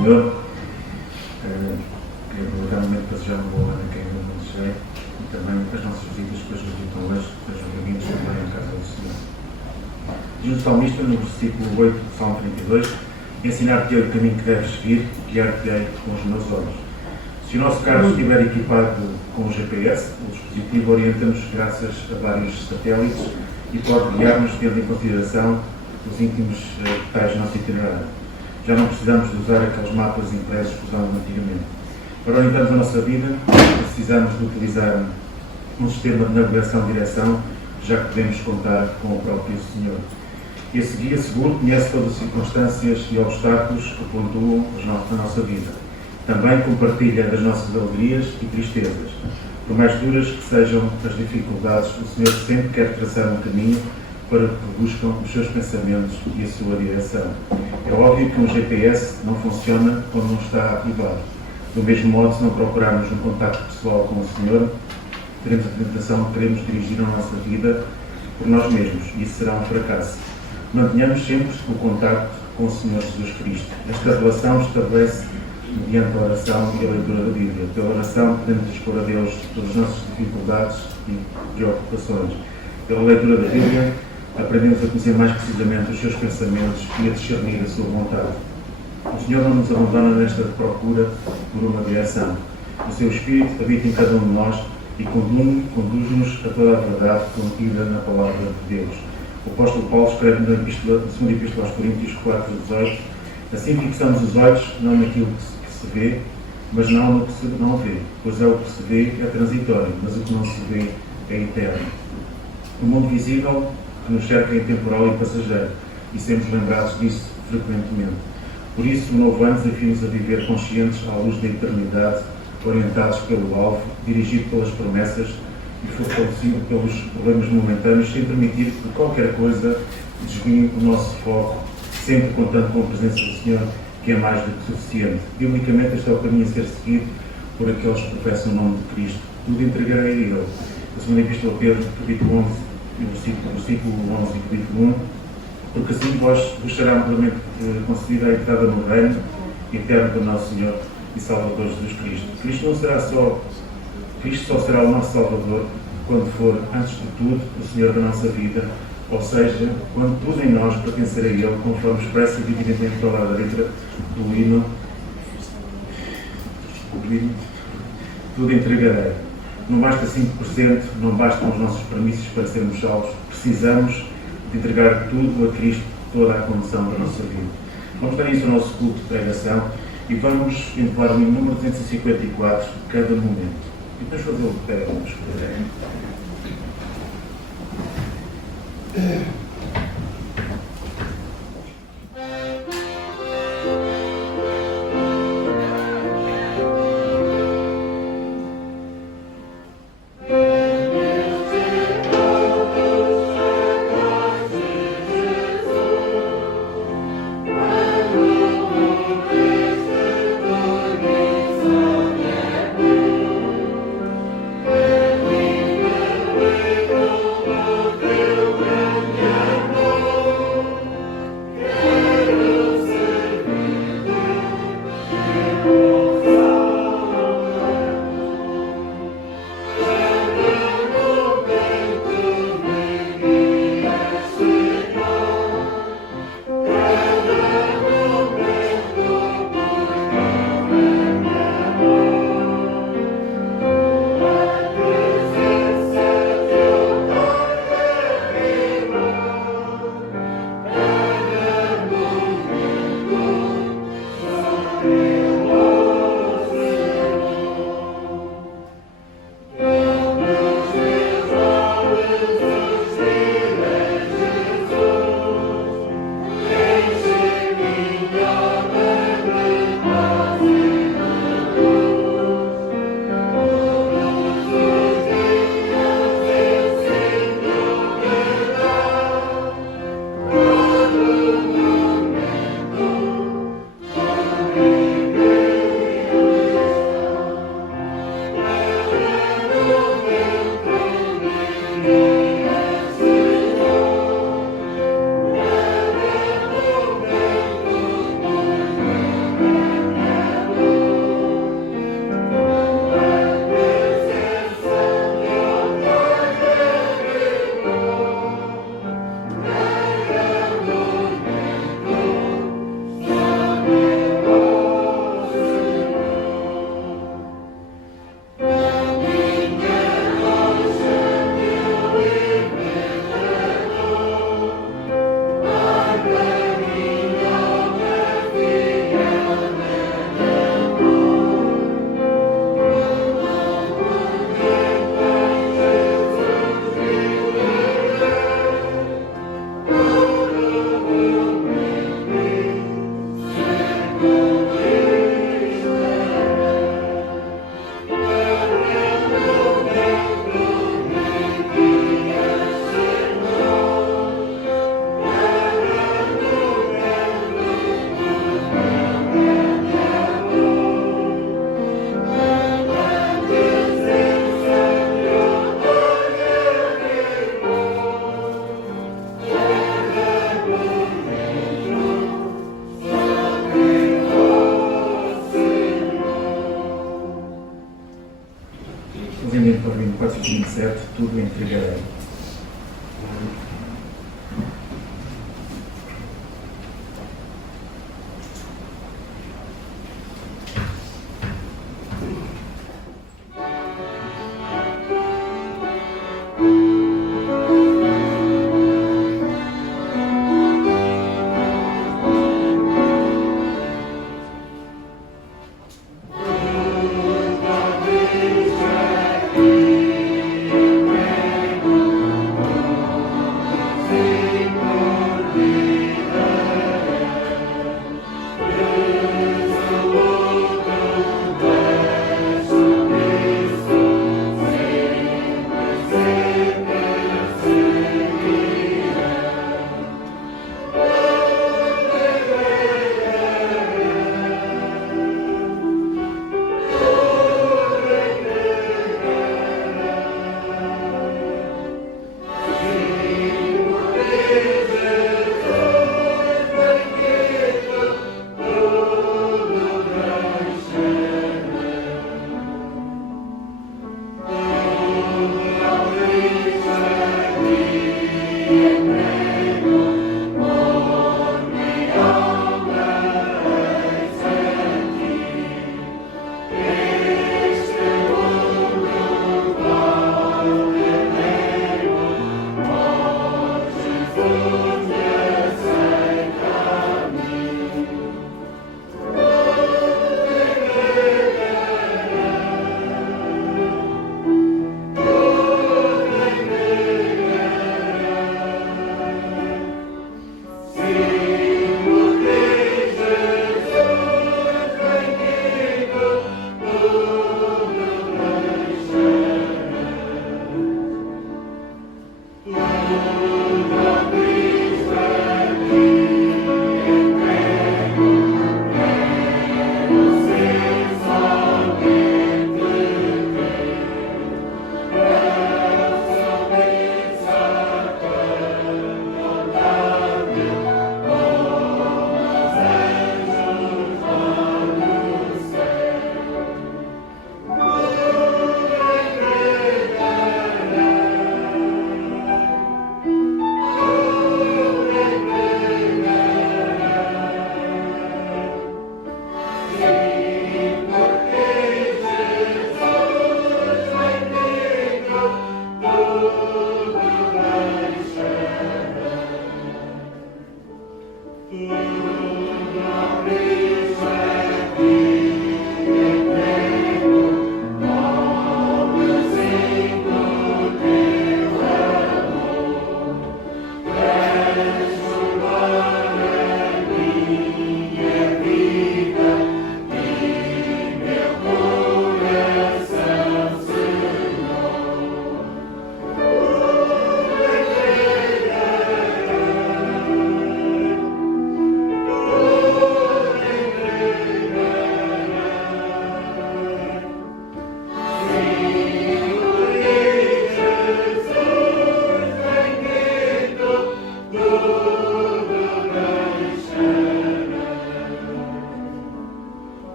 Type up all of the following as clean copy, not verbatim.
Senhor. Quero realmente desejar uma boa hora a quem eu não desejei e também as nossas vidas que hoje visitam hoje, sejam bem-vindos também à casa do Senhor. Diz o salmista, no versículo 8 do Salmo 32, ensinar-te-ei o caminho que deves seguir, guiar-te-ei com os meus olhos. Se o nosso carro estiver equipado com o GPS, o dispositivo orienta-nos graças a vários satélites e pode guiar-nos tendo em consideração os íntimos detalhes do nosso itinerário. Já não precisamos de usar aqueles mapas impressos que usávamos antigamente. Para orientarmos a nossa vida, precisamos de utilizar um sistema de navegação de direção, já que podemos contar com o próprio Senhor. Esse guia seguro conhece todas as circunstâncias e obstáculos que pontuam a nossa vida. Também compartilha das nossas alegrias e tristezas. Por mais duras que sejam as dificuldades, o Senhor sempre quer traçar um caminho para que buscam os seus pensamentos e a sua direção. É óbvio que um GPS não funciona quando não está ativado. Do mesmo modo, se não procurarmos um contacto pessoal com o Senhor, teremos a tentação de queremos dirigir a nossa vida por nós mesmos e isso será um fracasso. Mantenhamos sempre o contacto com o Senhor Jesus Cristo. Esta relação estabelece mediante a oração e a leitura da Bíblia. Pela oração podemos expor a Deus todas as nossas dificuldades e preocupações. Pela leitura da Bíblia aprendemos a conhecer mais precisamente os seus pensamentos e a discernir a sua vontade. O Senhor não nos abandona nesta procura por uma direção. O seu Espírito habita em cada um de nós e conduz-nos a toda a verdade contida na Palavra de Deus. O apóstolo Paulo escreve na segunda Epístola aos Coríntios 4:18: assim fixamos os olhos não naquilo que se vê, mas não no que se não vê, pois é o que se vê é transitório, mas o que não se vê é eterno. O mundo visível que nos cerca é intemporal e passageiro, e sermos lembrados disso frequentemente. Por isso, o novo ano desafia-nos a viver conscientes à luz da eternidade, orientados pelo alvo, dirigido pelas promessas e fortalecido pelos problemas momentâneos, sem permitir que qualquer coisa desvie o nosso foco, sempre contando com a presença do Senhor, que é mais do que suficiente. Biblicamente, este é o caminho a ser seguido por aqueles que professam o nome de Cristo. Tudo entregarei a Ele. A segunda Epístola a Pedro, capítulo 11, versículo 11 e capítulo 1, porque assim vos será amplamente concedida a entrada no reino eterno do nosso Senhor e Salvador Jesus Cristo. Cristo só será o nosso Salvador quando for, antes de tudo, o Senhor da nossa vida, ou seja, quando tudo em nós pertencer a Ele, conforme expressa divinamente pela letra do hino, tudo entregarei. Não basta 5%, não bastam os nossos permissos para sermos salvos, precisamos de entregar tudo a Cristo, toda a condição da nossa vida. Vamos dar isso ao nosso culto de pregação e vamos entoar o número 254 cada momento. E depois fazer o pé, vamos fazer. Yeah.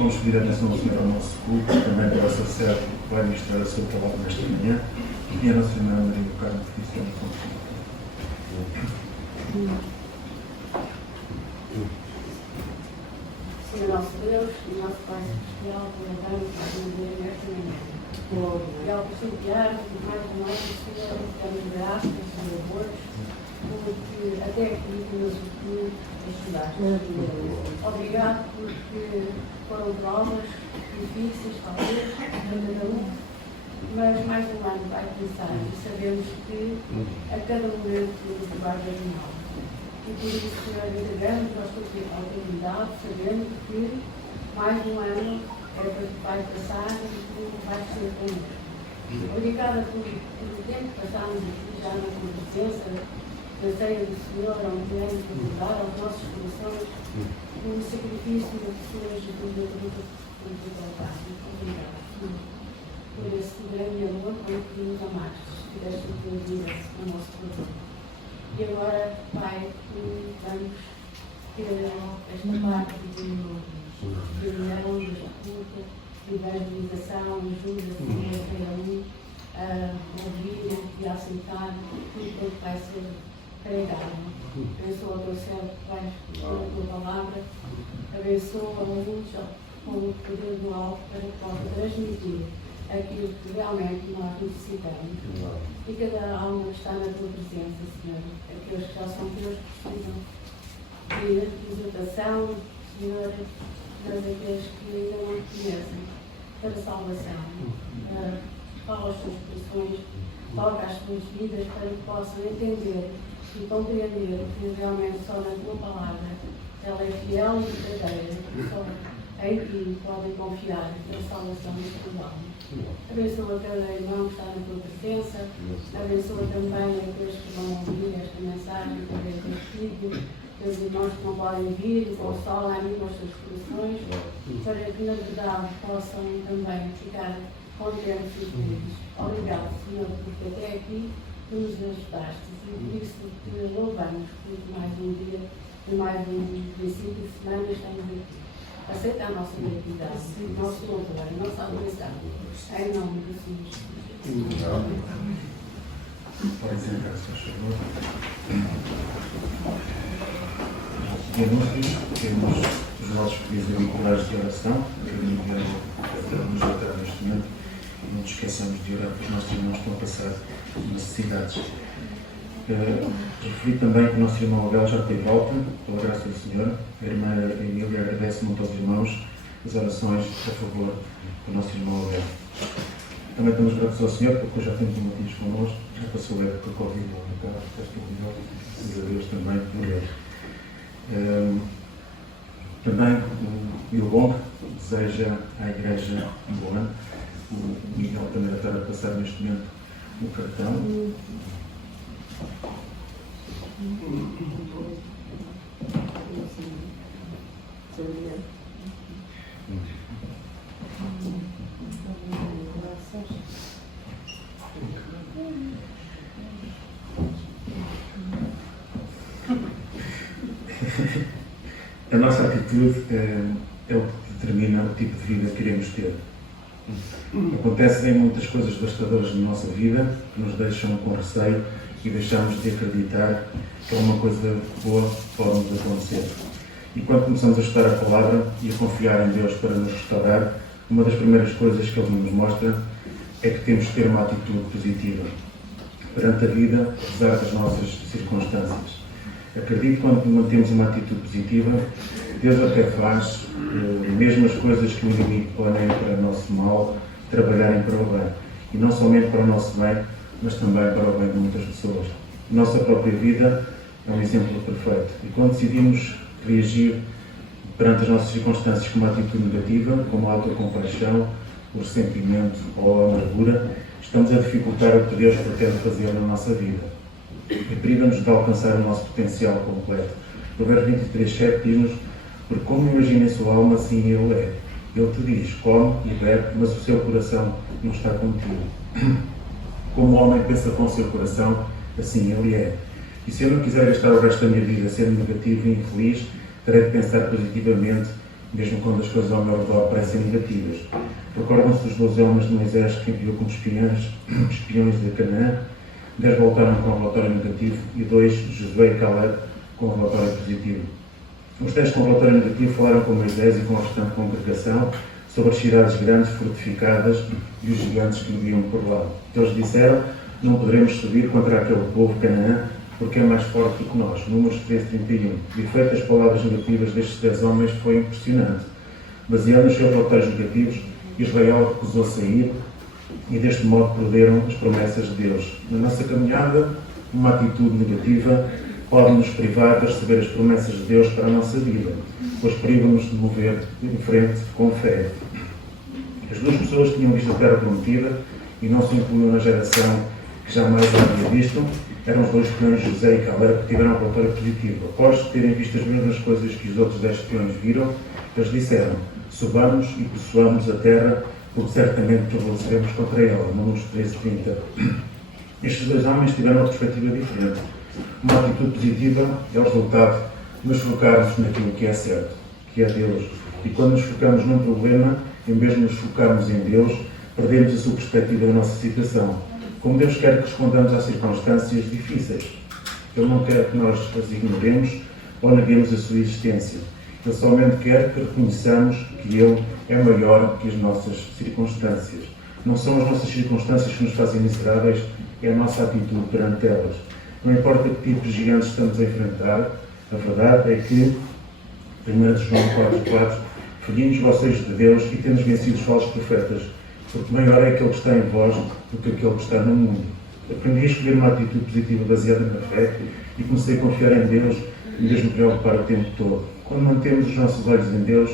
Vamos pedir a atenção do Senhor ao nosso culto, também da vossa serva que vai ministrar o seu trabalho nesta manhã, e a Nossa Irmã Maria do Carmo de Cristo no São Senhor nosso Deus e nosso Pai Celestial, louvamos a Deus nesta manhã. E ao presentear mais uma noite, Senhor, damos graças e louvores, porque até aqui nos ajudaste. Obrigado porque foram provas difíceis, talvez, para cada um, pensar e sabemos que a cada momento nos guarda de mal. E por isso, Senhor, entregamos a nossa autoridade, sabendo que mais um ano vai passar e tudo vai ser connosco. Obrigada por o tempo que passámos aqui já na tua presença, na ceia do Senhor, onde viemos recordar aos nossos corações o sacrifício da pessoa Jesus da luta por igualdade. Obrigada, Senhor, por esse grande amor com que nos amaste e deste a tua vida no nosso coração. E agora, Pai, vamos ter esta parte de reunião, de culto, de evangelização, ajuda, Senhor, a cada um a ouvir e a aceitar tudo que vai ser pregado. Abençoa o teu servo que vais pôr a tua palavra, abençoa a luz com o poder do alto para que possa transmitir aquilo que realmente nós necessitamos. E cada alma que está na tua presença, Senhor, aqueles que já são teus que precisam de exortação, Senhor, mas aqueles que ainda não te conhecem, para a salvação. Fala aos seus corações, toca as suas vidas para que possam entender e compreender que realmente só na tua palavra ela é fiel e verdadeira, e só em ti podem confiar na salvação das suas almas. Abençoa cada irmão que está na tua presença, abençoa também aqueles que vão ouvir esta mensagem através deste vídeo, os irmãos que não podem vir, consola a mim com os seus corações, para que na verdade possam também ficar contentes e felizes. Obrigado, Senhor, porque até aqui tu nos ajudaste e por isso te louvamos por mais um dia, por mais um princípio de semana estamos aqui. Aceita a nossa gratidão, o nosso louvor, a nossa adoração. Em nome do Senhor. Pode dizer, por favor. Temos os nossos pedidos auriculares de oração, que nos tratar neste momento. Não nos esqueçamos de orar para os nossos irmãos que estão a passar necessidades. Referi também que o nosso irmão Abel já tem volta, pela graça do Senhor. A irmã Emília agradece muito aos irmãos as orações a favor do nosso irmão Abel. Também estamos gratos ao Senhor, porque já temos um Matias connosco, já passou a época Covid, graças a Deus também por ele. Também o Ilbong deseja à Igreja um bom ano. O Miguel também vai estar a passar neste momento o cartão. A nossa atitude é o que determina o tipo de vida que queremos ter. Acontecem muitas coisas devastadoras na nossa vida que nos deixam com receio e deixamos de acreditar que alguma coisa boa pode nos acontecer. E quando começamos a estudar a palavra e a confiar em Deus para nos restaurar, uma das primeiras coisas que Ele nos mostra é que temos de ter uma atitude positiva perante a vida, apesar das nossas circunstâncias. Acredito que quando mantemos uma atitude positiva, Deus até faz mesmo as coisas que o inimigo planeia para o nosso mal, trabalharem para o bem. E não somente para o nosso bem, mas também para o bem de muitas pessoas. A nossa própria vida é um exemplo perfeito. E quando decidimos reagir perante as nossas circunstâncias com uma atitude negativa, como a autocompaixão, o ressentimento ou a amargura, estamos a dificultar o que Deus pretende fazer na nossa vida. E priva-nos de alcançar o nosso potencial completo. O Provérbios 23:7 diz-nos: porque como imagina em sua alma, assim ele é. Ele te diz, come e bebe, mas o seu coração não está contigo. Como o homem pensa com o seu coração, assim ele é. E se eu não quiser gastar o resto da minha vida sendo negativo e infeliz, terei de pensar positivamente, mesmo quando as coisas ao meu redor parecem negativas. Recordam-se dos 12 homens de Moisés que enviou como espiões de Canaã. 10 voltaram com um relatório negativo e 2, Josué e Caleb, com um relatório positivo. Os 10 com relatório negativo falaram com Moisés e com a restante congregação sobre as cidades grandes, fortificadas e os gigantes que viviam por lá. Eles disseram: não poderemos subir contra aquele povo Canaã, porque é mais forte do que nós. Números 13:31. O efeito das palavras negativas destes 10 homens foi impressionante. Baseado nos seus relatórios negativos, Israel recusou sair e deste modo perderam as promessas de Deus. Na nossa caminhada, uma atitude negativa pode nos privar de receber as promessas de Deus para a nossa vida, pois priva-nos de mover em frente com fé. As duas pessoas tinham visto a terra prometida e não se incluíam na geração que jamais a havia visto. Eram os dois peões, José e Caleb, que tiveram um relatório positivo. Após terem visto as mesmas coisas que os outros 10 peões viram, eles disseram: subamos e possuamos a terra, porque certamente prevaleceremos contra ela. Números 13:30. Estes dois homens tiveram uma perspectiva diferente. Uma atitude positiva é o resultado de nos focarmos naquilo que é certo, que é Deus. E quando nos focamos num problema, em vez de nos focarmos em Deus, perdemos a sua perspectiva da nossa situação. Como Deus quer que respondamos às circunstâncias difíceis. Ele não quer que nós as ignoremos ou neguemos a sua existência. Ele somente quer que reconheçamos que Ele é maior que as nossas circunstâncias. Não são as nossas circunstâncias que nos fazem miseráveis, é a nossa atitude perante elas. Não importa que tipo de gigantes estamos a enfrentar, a verdade é que, 1 João 4:4, filhinhos vocês de Deus e temos vencido os falsos profetas, porque maior é aquele que está em vós do que aquele que está no mundo. Aprendi a escolher uma atitude positiva baseada na fé e comecei a confiar em Deus em vez de me preocupar o tempo todo. Quando mantemos os nossos olhos em Deus,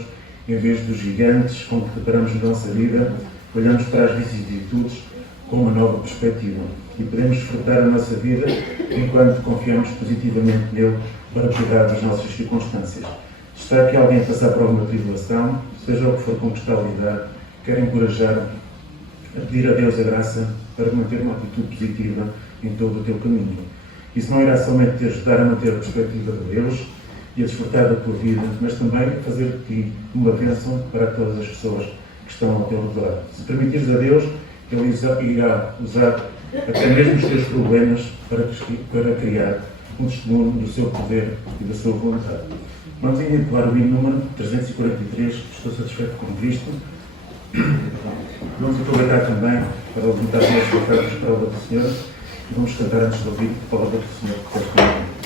em vez dos gigantes com que deparamos na nossa vida, olhamos para as vicissitudes com uma nova perspectiva e podemos desfrutar a nossa vida enquanto confiamos positivamente nele para cuidar das nossas circunstâncias. Se está aqui alguém a passar por alguma tribulação, seja o que for com que está a lidar, quero encorajar a pedir a Deus a graça para manter uma atitude positiva em todo o teu caminho. Isso não irá somente te ajudar a manter a perspectiva de Deus e a desfrutar da tua vida, mas também a fazer de ti uma bênção para todas as pessoas que estão ao teu redor. Se permitires a Deus, Ele irá usar até mesmo os teus problemas para criar um testemunho do seu poder e da sua vontade. Vamos entoar o hino número 343, estou satisfeito com Cristo. Vamos aproveitar também para levantar as nossas ofertas para a obra do Senhor e vamos cantar antes de ouvir a palavra do Senhor que quer comigo.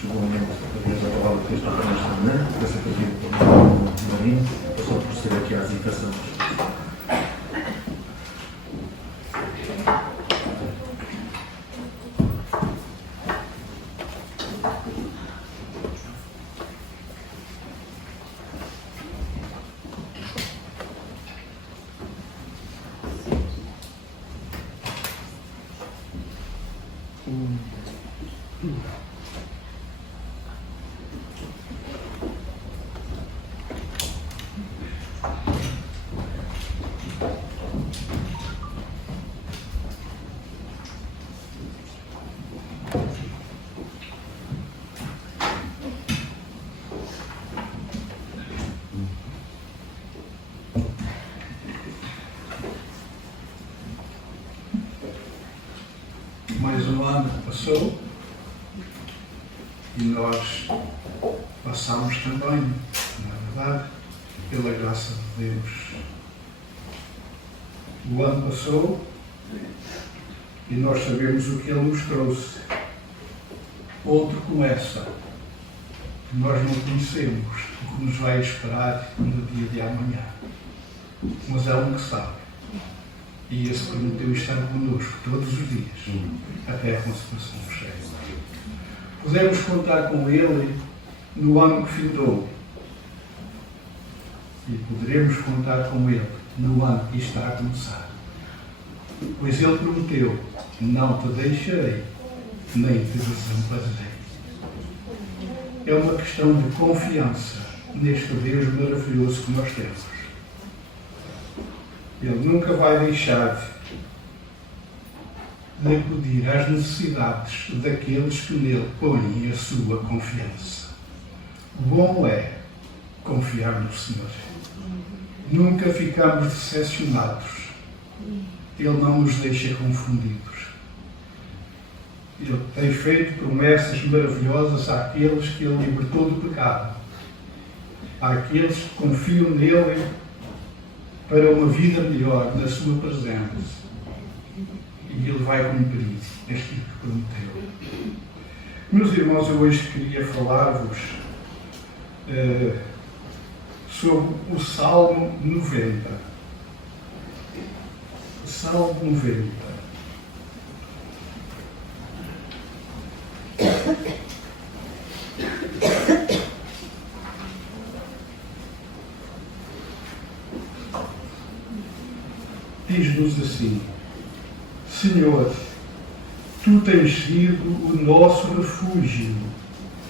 Chegou o momento da vez da palavra que Deus para nesta manhã, vai ser pedido pelo Marinho, eu só proceder aqui às indicações. passou e nós passamos também, na verdade, pela graça de Deus. O ano passou e nós sabemos o que Ele nos trouxe. Outro começa. Nós não conhecemos o que nos vai esperar no dia de amanhã. Mas há um que sabe. E esse prometeu estar connosco todos os dias, até a consumação dos séculos. Podemos contar com Ele no ano que findou. E poderemos contar com Ele no ano que está a começar. Pois Ele prometeu: não te deixarei, nem te desampararei. É uma questão de confiança neste Deus maravilhoso que nós temos. Ele nunca vai deixar de acudir às necessidades daqueles que nele põem a sua confiança. Bom é confiar no Senhor. Nunca ficamos decepcionados. Ele não nos deixa confundidos. Ele tem feito promessas maravilhosas àqueles que Ele libertou do pecado, àqueles que confiam nele para uma vida melhor na sua presença. E Ele vai cumprir aquilo que prometeu. Meus irmãos, eu hoje queria falar-vos sobre o Salmo 90. Salmo 90. Diz-nos assim: Senhor, Tu tens sido o nosso refúgio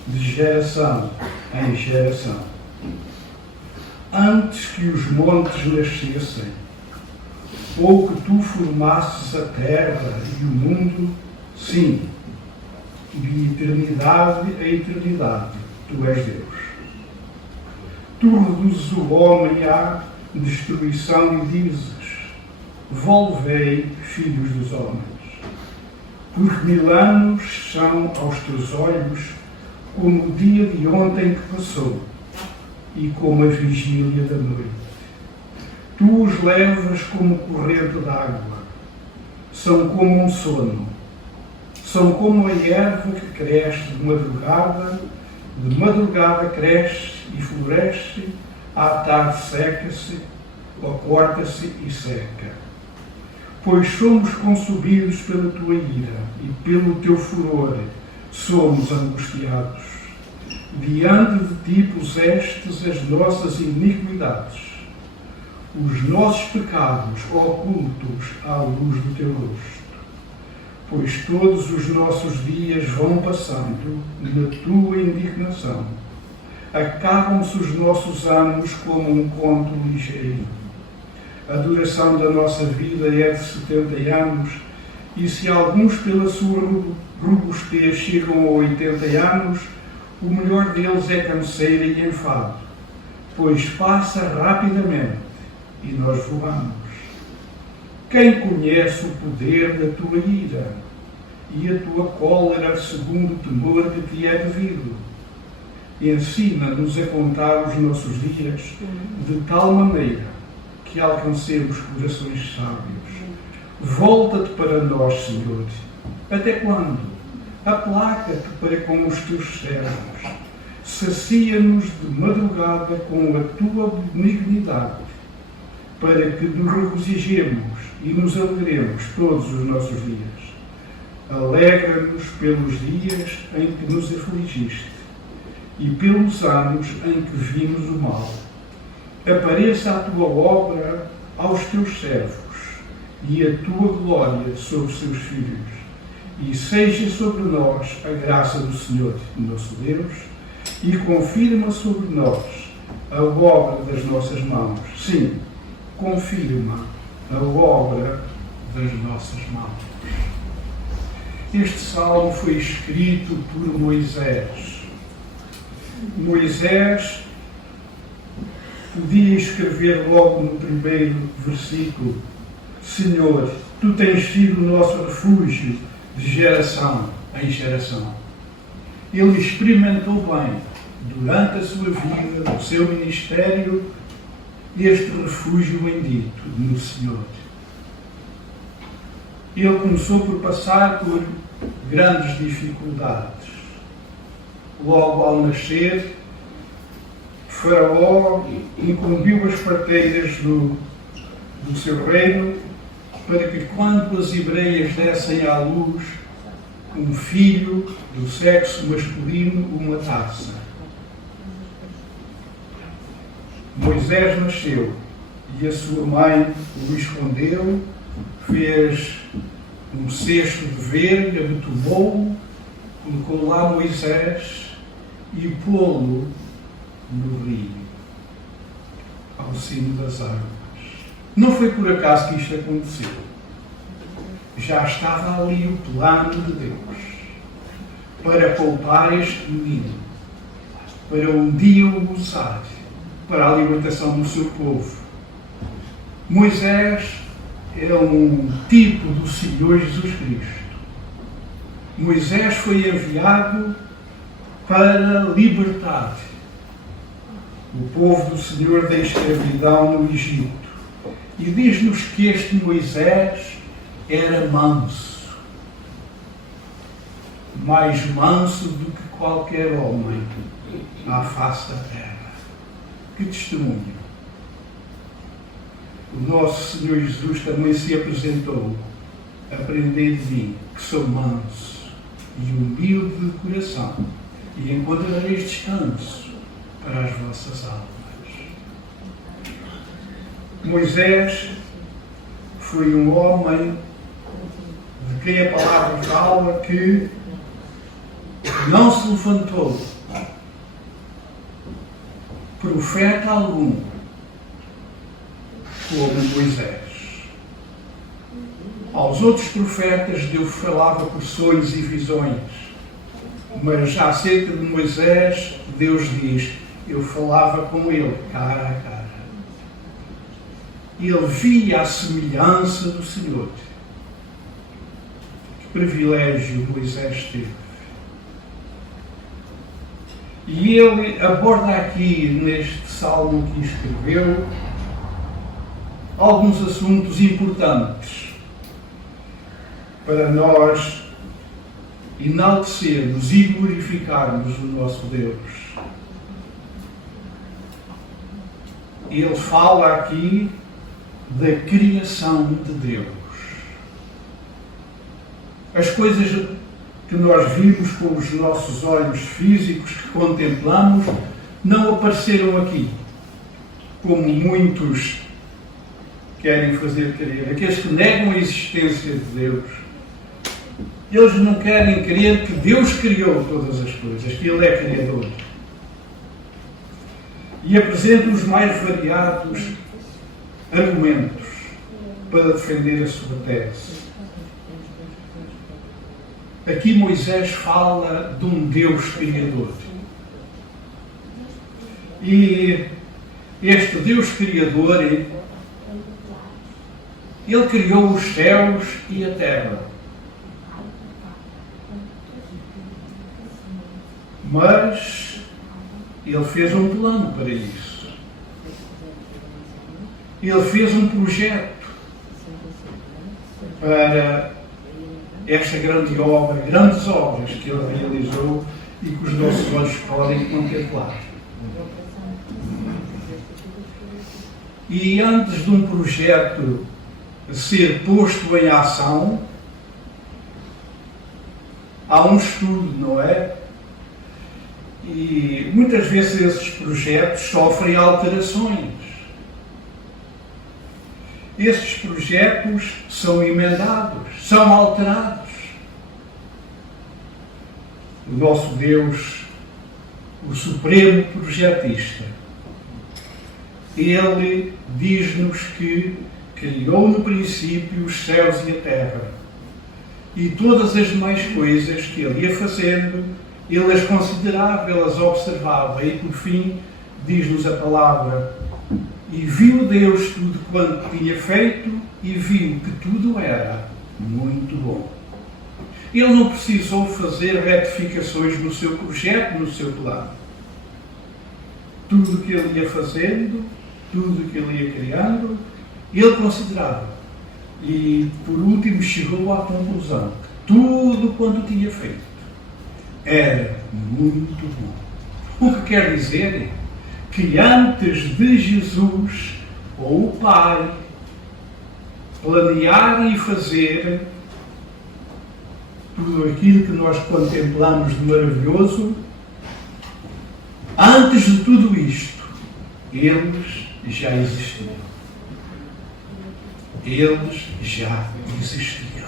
de geração em geração. Antes que os montes nascessem, ou que Tu formasses a terra e o mundo, sim, de eternidade a eternidade, Tu és Deus. Tu reduzes o homem à destruição e dizes: volvei, filhos dos homens. Porque 1000 anos são aos teus olhos como o dia de ontem que passou e como a vigília da noite. Tu os levas como corrente d'água, são como um sono, são como a erva que cresce de madrugada cresce e floresce, à tarde seca-se, ou corta-se e seca. Pois somos consumidos pela tua ira e pelo teu furor somos angustiados. Diante de ti pusestes as nossas iniquidades, os nossos pecados ocultos à luz do teu rosto. Pois todos os nossos dias vão passando na tua indignação. Acabam-se os nossos anos como um conto ligeiro. A duração da nossa vida é de 70 anos, e se alguns pela sua robustez chegam a 80 anos, o melhor deles é canseira e enfado, pois passa rapidamente e nós voamos. Quem conhece o poder da tua ira e a tua cólera segundo o temor que te é devido? Ensina-nos a contar os nossos dias de tal maneira que alcancemos corações sábios. Volta-te para nós, Senhor. Até quando? Aplaca-te para com os teus servos. Sacia-nos de madrugada com a tua benignidade, para que nos regozijemos e nos alegremos todos os nossos dias. Alegra-nos pelos dias em que nos afligiste e pelos anos em que vimos o mal. Apareça a tua obra aos teus servos e a tua glória sobre os seus filhos. E seja sobre nós a graça do Senhor, nosso Deus, e confirma sobre nós a obra das nossas mãos. Sim, confirma a obra das nossas mãos. Este salmo foi escrito por Moisés. Moisés podia escrever logo no primeiro versículo: Senhor, Tu tens sido o nosso refúgio de geração em geração. Ele experimentou bem, durante a sua vida, no seu ministério, este refúgio bendito no Senhor. Ele começou por passar por grandes dificuldades. Logo ao nascer, Faraó incumbiu as parteiras do seu reino para que, quando as hebreias dessem à luz um filho do sexo masculino, o matasse. Moisés nasceu e a sua mãe o escondeu, fez um cesto de verga, betubou-o, colocou lá Moisés e pô-lo no rio, ao cimo das águas. Não foi por acaso que isto aconteceu. Já estava ali o plano de Deus para poupar este menino, para um dia o usar para a libertação do seu povo. Moisés é um tipo do Senhor Jesus Cristo. Moisés foi enviado para libertar o povo do Senhor da escravidão no Egito. E diz-nos que este Moisés era manso, mais manso do que qualquer homem à face da terra. Que testemunho! O nosso Senhor Jesus também se apresentou: aprendei de mim, que sou manso e humilde de coração, e encontrareis descanso para as vossas almas. Moisés foi um homem de quem a palavra fala que não se levantou profeta algum como Moisés. Aos outros profetas Deus falava por sonhos e visões, mas acerca de Moisés Deus diz: eu falava com ele cara a cara. Ele via a semelhança do Senhor. Que privilégio Moisés teve. E ele aborda aqui, neste salmo que escreveu, alguns assuntos importantes para nós enaltecermos e glorificarmos o nosso Deus. Ele fala aqui da criação de Deus. As coisas que nós vimos com os nossos olhos físicos, que contemplamos, não apareceram aqui, como muitos querem fazer crer. Aqueles que negam a existência de Deus, eles não querem crer que Deus criou todas as coisas, que Ele é Criador. E apresentam os mais variados argumentos para defender a sua tese. Aqui Moisés fala de um Deus Criador. E este Deus Criador, Ele criou os céus e a terra. Mas Ele fez um plano para isso. Ele fez um projeto para esta grande obra, grandes obras que Ele realizou e que os nossos olhos podem contemplar. E antes de um projeto ser posto em ação, há um estudo, não é? E muitas vezes esses projetos sofrem alterações. Esses projetos são emendados, são alterados. O nosso Deus, o Supremo Projetista, Ele diz-nos que criou no princípio os céus e a terra. E todas as demais coisas que Ele ia fazendo, Ele as considerava, Ele as observava. E por fim, diz-nos a palavra: e viu Deus tudo quanto tinha feito, e viu que tudo era muito bom. Ele não precisou fazer retificações no seu projeto, no seu plano. Tudo o que ele ia fazendo, tudo o que ele ia criando, ele considerava. E, por último, chegou à conclusão que tudo quanto tinha feito era muito bom. O que quer dizer que antes de Jesus, ou o Pai, planear e fazer tudo aquilo que nós contemplamos de maravilhoso, antes de tudo isto, eles já existiam. Eles já existiam.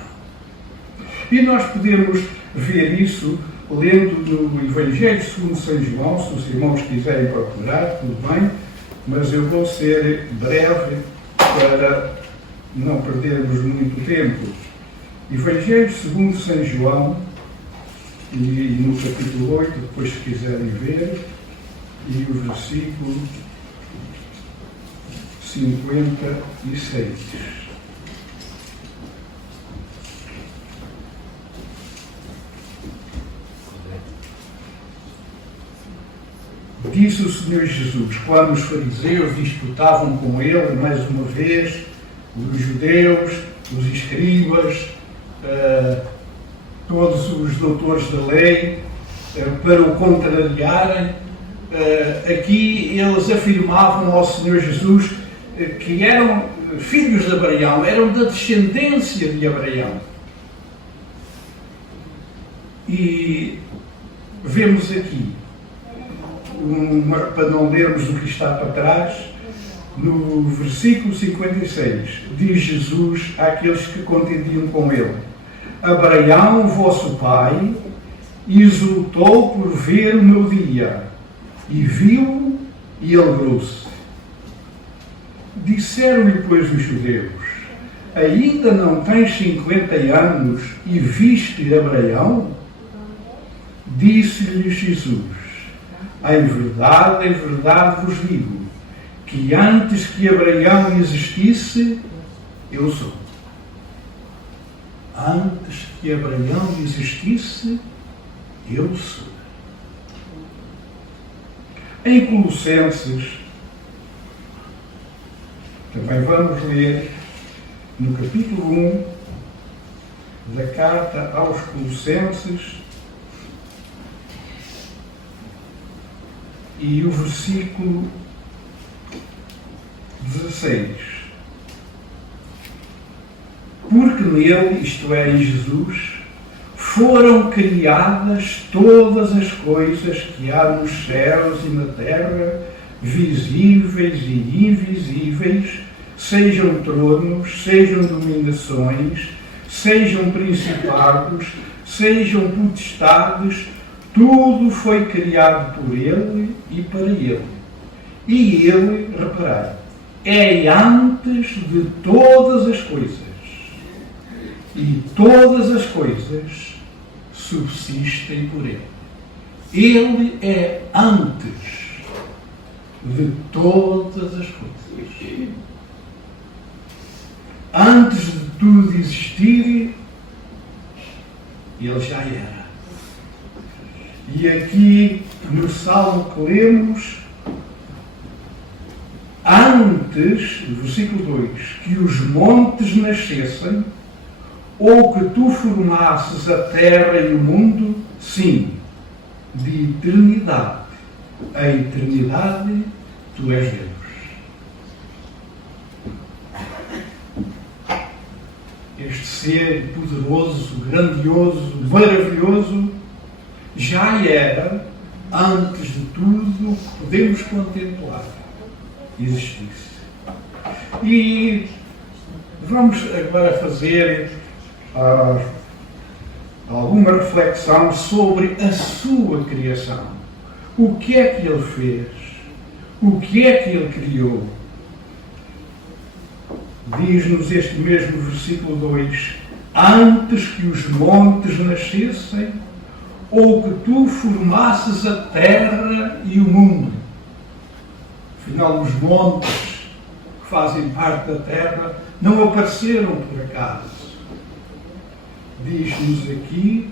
E nós podemos ver isso lendo no Evangelho segundo São João, se os irmãos quiserem procurar, tudo bem, mas eu vou ser breve para não perdermos muito tempo. Evangelho segundo São João, e no capítulo 8, depois se quiserem ver, e o versículo 56. Disse o Senhor Jesus, quando os fariseus disputavam com ele, mais uma vez, os judeus, os escribas, todos os doutores da lei, para o contrariarem, aqui eles afirmavam ao Senhor Jesus que eram filhos de Abraão, eram da descendência de Abraão. E vemos aqui, para não lermos o que está para trás, no versículo 56, diz Jesus àqueles que contendiam com ele: Abraão, vosso pai, exultou por ver o meu dia, e viu e alegrou-se. Disseram-lhe, pois, os judeus: ainda não tens 50 anos e viste Abraão? Disse-lhes Jesus: em verdade vos digo, que antes que Abraão existisse, eu sou. Antes que Abraão existisse, eu sou. Em Colossenses, também vamos ler, no capítulo 1 da carta aos Colossenses, e o versículo 16. Porque nele, isto é, em Jesus, foram criadas todas as coisas que há nos céus e na terra, visíveis e invisíveis, sejam tronos, sejam dominações, sejam principados, sejam potestades, tudo foi criado por ele e para ele. E ele, reparai, é antes de todas as coisas. E todas as coisas subsistem por ele. Ele é antes de todas as coisas. Antes de tudo existir, ele já era. E aqui, no salmo que lemos, antes, no versículo 2, que os montes nascessem, ou que tu formasses a terra e o mundo, sim, de eternidade a eternidade, tu és Deus. Este ser poderoso, grandioso, maravilhoso, já era, antes de tudo, que podemos contemplar, existisse. E vamos agora fazer alguma reflexão sobre a sua criação. O que é que ele fez? O que é que ele criou? Diz-nos este mesmo versículo 2: antes que os montes nascessem, ou que tu formasses a terra e o mundo. Afinal, os montes que fazem parte da terra não apareceram por acaso. diz-nos aqui,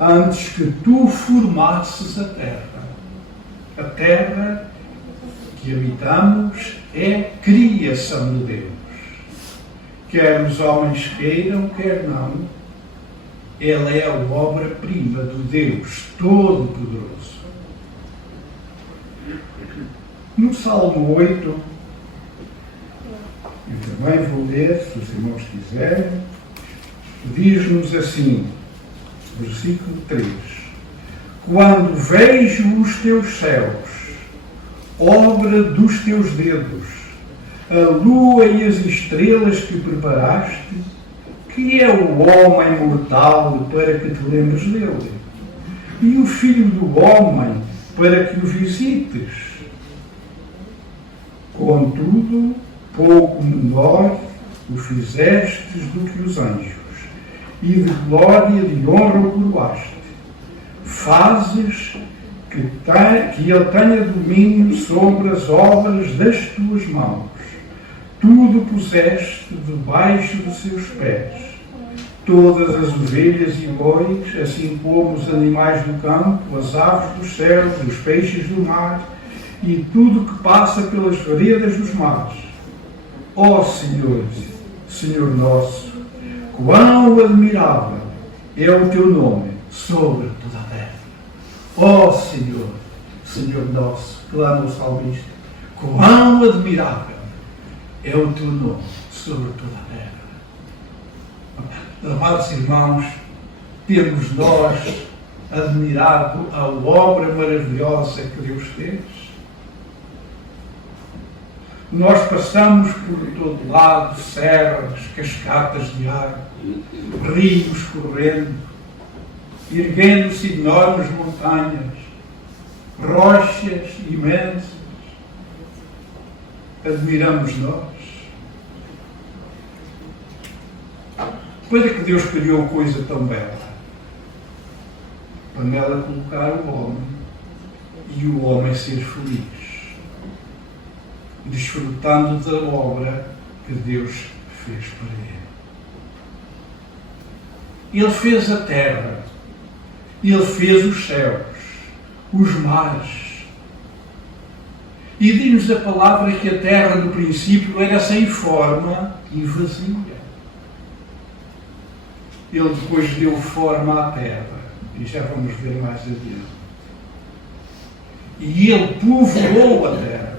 antes que tu formasses a terra que habitamos é criação de Deus. Quer os homens queiram, quer não, ela é a obra-prima do Deus Todo-Poderoso. No Salmo 8, eu também vou ler, se os irmãos quiserem, diz-nos assim, versículo 3: quando vejo os teus céus, obra dos teus dedos, a lua e as estrelas que preparaste, que é o homem mortal para que te lembres dele, e o filho do homem para que o visites. Contudo, pouco menor o fizestes do que os anjos, e de glória e de honra o coroaste. Fazes que ele tenha domínio sobre as obras das tuas mãos. Tudo puseste debaixo dos seus pés. Todas as ovelhas e bois, assim como os animais do campo, as aves dos céus, os peixes do mar, e tudo que passa pelas veredas dos mares. Ó Senhor, Senhor nosso, quão admirável é o teu nome sobre toda a terra. Ó Senhor, Senhor nosso, clama o salmista, quão admirável é o teu nome sobre toda a terra. Amados irmãos, temos nós admirado a obra maravilhosa que Deus fez? Nós passamos por todo lado serras, cascatas de água, rios correndo, erguendo-se enormes montanhas, rochas imensas. Admiramos nós. Para que Deus criou coisa tão bela? Para nela colocar o homem e o homem ser feliz, desfrutando da obra que Deus fez para ele. Ele fez a terra, ele fez os céus, os mares. E diz-nos a palavra que a terra no princípio era sem forma e vazia. Ele depois deu forma à terra, e já vamos ver mais adiante. E ele povoou a terra.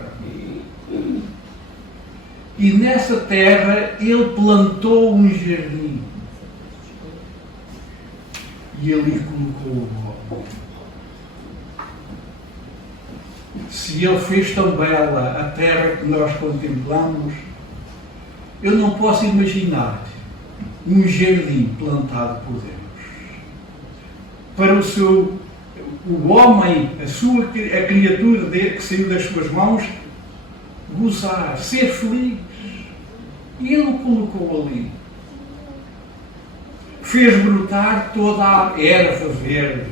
E nessa terra ele plantou um jardim. E ele colocou o homem. Se ele fez tão bela a terra que nós contemplamos, eu não posso imaginar um jardim plantado por Deus. Para o homem, a criatura que saiu das suas mãos, gozar, ser feliz. E ele o colocou ali. Fez brotar toda a erva verde,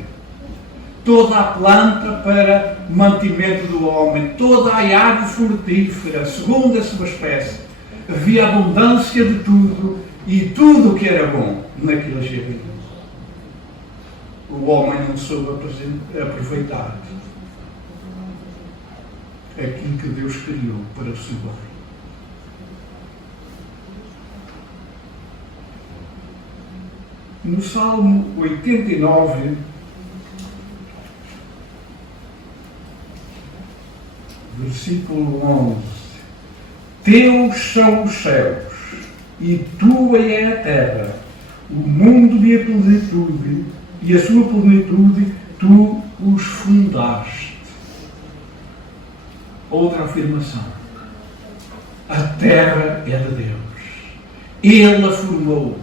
toda a planta para mantimento do homem, toda a árvore frutífera, segundo a sua espécie. Havia abundância de tudo e tudo o que era bom naquele jardim. O homem não soube aproveitar aquilo que Deus criou para o seu bem. No Salmo 89, versículo 11: teus são os céus, e tua é a terra, o mundo e a plenitude, e a sua plenitude, tu os fundaste. Outra afirmação: a terra é de Deus. Ele a formou.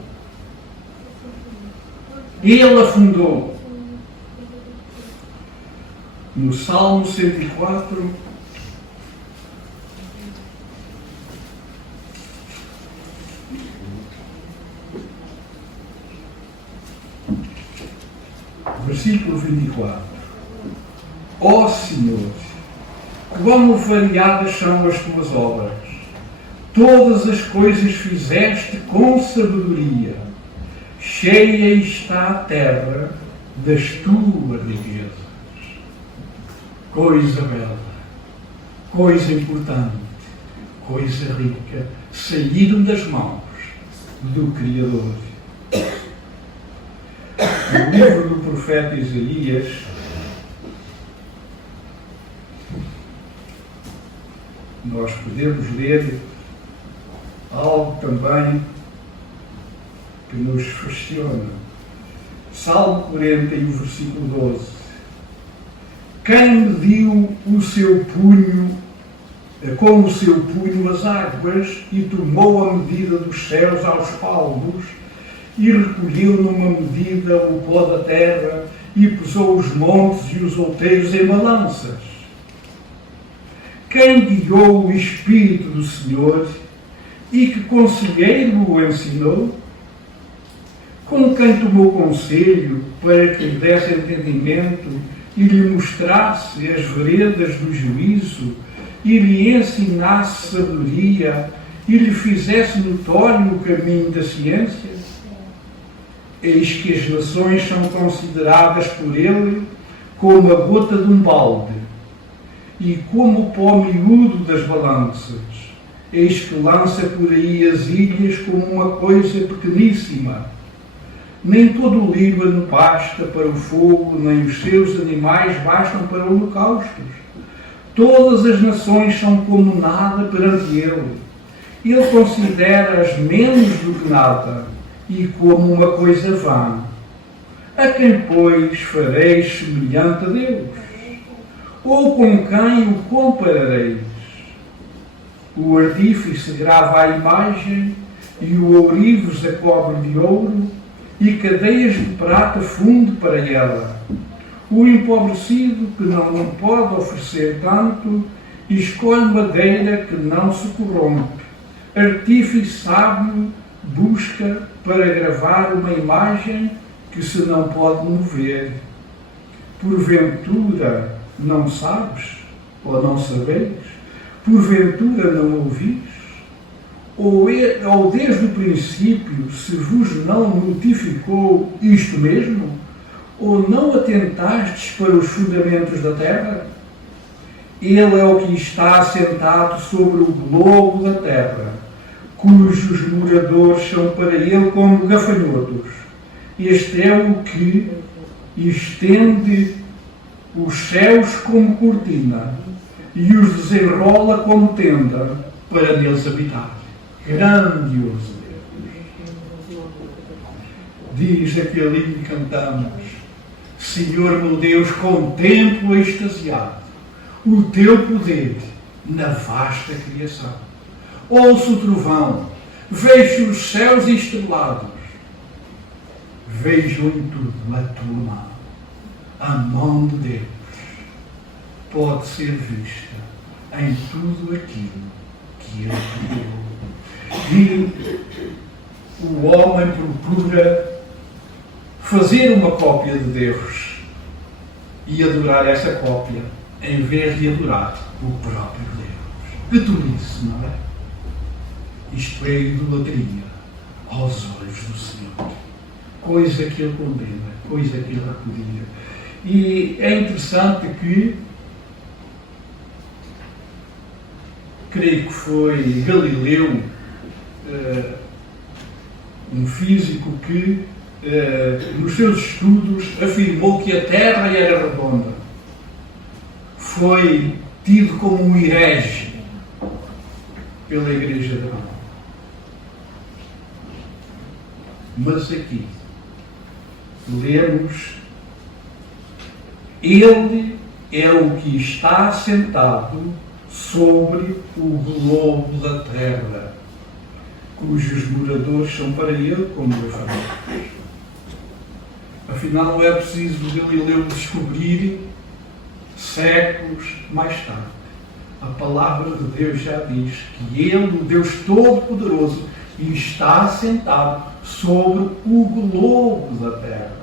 Ele a fundou. No Salmo 104, versículo 24: ó Senhor, quão variadas são as tuas obras, todas as coisas fizeste com sabedoria. cheia está a terra das tuas riquezas. Coisa bela, coisa importante, coisa rica, saíram das mãos do Criador. No livro do profeta Isaías, nós podemos ler algo também que nos fascina. Salmo 40 e o versículo 12. Quem mediu o seu punho, com o seu punho as águas, e tomou a medida dos céus aos palmos, e recolheu numa medida o pó da terra, e pesou os montes e os outeiros em balanças. Quem guiou o Espírito do Senhor, e que conselheiro o ensinou? Com quem tomou conselho para que lhe desse entendimento e lhe mostrasse as veredas do juízo, e lhe ensinasse sabedoria, e lhe fizesse notório o caminho da ciência? Eis que as nações são consideradas por ele como a gota de um balde, e como o pó miúdo das balanças. Eis que lança por aí as ilhas como uma coisa pequeníssima. Nem todo o Líbano basta para o fogo, nem os seus animais bastam para holocaustos. Todas as nações são como nada perante ele. Ele considera-as menos do que nada, e como uma coisa vã. A quem, pois, fareis semelhante a Deus? Ou com quem o comparareis? O artífice grava a imagem, e o ourives a cobre de ouro, e cadeias de prata funde para ela. O empobrecido, que não pode oferecer tanto, escolhe madeira que não se corrompe. Artífice sábio busca para gravar uma imagem que se não pode mover. Porventura não sabes, ou não sabeis? Porventura não ouvis? Ou desde o princípio se vos não notificou isto mesmo? Ou não atentastes para os fundamentos da terra? Ele é o que está assentado sobre o globo da terra, cujos moradores são para ele como gafanhotos. Este é o que estende os céus como cortina e os desenrola como tenda para neles habitar. Grandioso Deus! Diz aquele hino que cantamos: Senhor meu Deus, contemplo extasiado o teu poder na vasta criação. Ouço o trovão, vejo os céus estrelados, vejo em tudo a tua mão. A mão de Deus pode ser vista em tudo aquilo que Ele criou. E o homem procura fazer uma cópia de Deus e adorar essa cópia em vez de adorar o próprio Deus. Que tolice, não é? Isto é idolatria aos olhos do Senhor. Coisa que Ele condena, coisa que Ele repudia. E é interessante que, creio que foi Galileu, um físico que, nos seus estudos, afirmou que a Terra era redonda. Foi tido como um herege pela Igreja de Roma. Mas aqui lemos: Ele é o que está sentado sobre o globo da terra, cujos moradores são para ele como gafanhotos. Afinal, não é preciso Galileu descobrir séculos mais tarde. A palavra de Deus já diz que Ele, o Deus Todo-Poderoso, está sentado sobre o globo da terra.